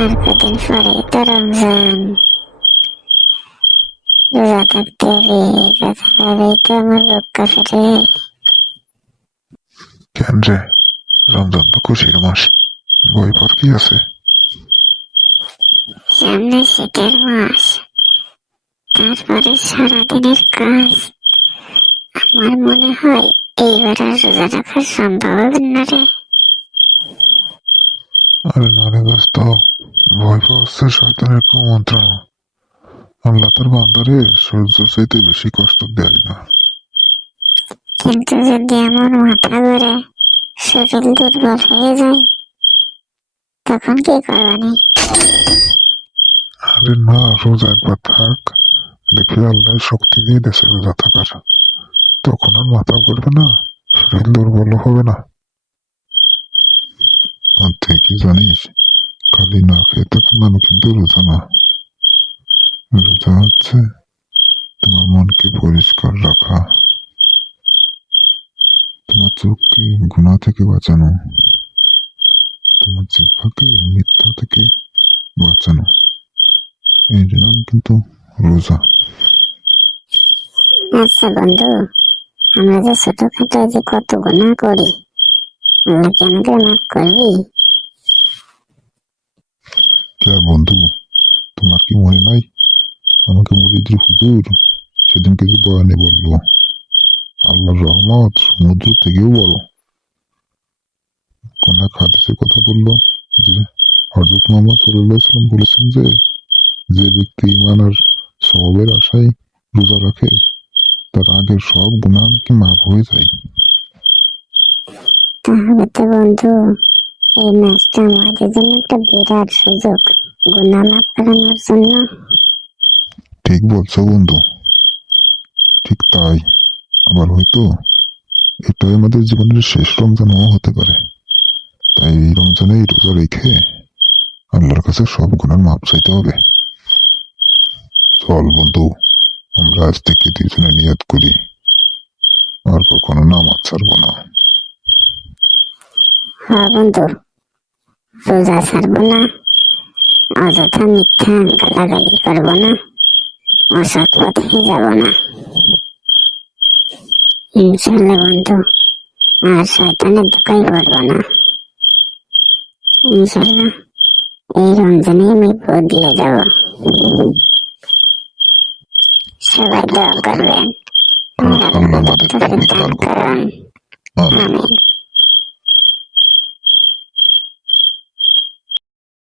আর কদিন পরে তো রমজান, রোজা থাকতে হবে, রোজা থাকলেই তো আমার রোগ কাটে। কেন রে? রমজান তো খুশির মাস, বই পর কি আছে? সামনে শীতের মাস, তারপরে সারাদিনের কাজ। আমার মনে হয় এইবার আর রোজা রাখা সম্ভব হবে না রে। আরে না রে দোস্ত, ভয় পাওয়া হচ্ছে শয়তানের কুমন্ত্রণা। আল্লাহ তার বান্দারে সূর্যের চাইতে বেশি কষ্ট দেয় না। কিন্তু যদি আমার মাথা ঘুরে, শরীর দুর্বল হয়ে যায়, তখন কি করবানি? আরে না, রোজা একবার থাক, দেখবি আল্লাহ শক্তি দিয়ে দেশে রোজা থাকার। তখন আর মাথা ঘুরবে না, শরীর দুর্বল হবে না। আর তুই কি জানিস, খালি না খেয়ে থাকার নাম কিন্তু রোজা না। রোজা হচ্ছে তোমার মনকে পরিষ্কার রাখা, তোমার চোখকে গুনাহ থেকে বাঁচানো, তোমার জিহ্বাকে মিথ্যা থেকে বাঁচানো। এই জন্য কিন্তু রোজা। আচ্ছা বন্ধু, আমরা যে ছোটখাটো যে কত গুনাহ করি, আল্লাহ কি আমাদের মাফ করবি? কে বন্ধু, তোমার কি মনে নাই আমাকে মুরিদের হুজুর সেদিনকে যে বয়ানে বললো, আল্লাহর রহমত সমুদ্র থেকেও বড়। কোন এক হাদিসের কথা বললো যে হযরত মুহাম্মদ সাল্লাল্লাহু আলাইহি ওয়াসাল্লাম বলেছেন যে, যে ব্যক্তি ঈমান আর সওয়াবের আশায় রোজা রাখে, তার আগের সব গুনাহ নাকি মাফ হয়ে যায়। তাহলে তো বন্ধু, এই মাসটা আমাদের জন্য একটা বিরাট সুযোগ গুনাহ মাফ করানোর জন্য। ঠিক বলছো বন্ধু, ঠিক তাই। আবার হয়তো এটাই আমাদের জীবনের শেষ রমজানও হতে পারে। তাই এই রমজানে এই রোজা রেখে আল্লাহর কাছে সব গুনার মাপ চাইতে হবে। চল বন্ধু, আমরা আজ থেকে দুজনে নিয়ত করি, আর কখনো নামাজ ছাড়বো না। হ্যাঁ বন্ধু, রোজা ছাড়বো না, অযথা মিথ্যা গালাগালি করবো না, অসৎ পথে যাবো না, ইনশাল্লাহ বন্ধু। আর শয়তানের ধোঁকায় পড়বো না, ইনশাল্লাহ। এই রমজানে আমি বদলে যাব। সবাই দোয়া করবেন, আর আল্লাহ আল্লাহ আমাদের আমাদের তৌফিক তৌফিক দান দান করুন। করুন। আমিন। আমিন।